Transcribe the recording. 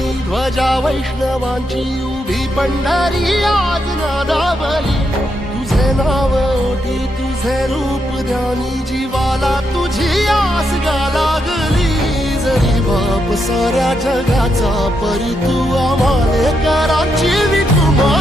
ओटी ध्वजा वैष्णवांची उभी पंढरी आज नादावली तुझे नाव ओटी तुझे रूप ध्यानी जीवाला तुझी आस गा लागली जरी बाप साऱ्या जगाचा परी तू आम्हाले कराची विठुमा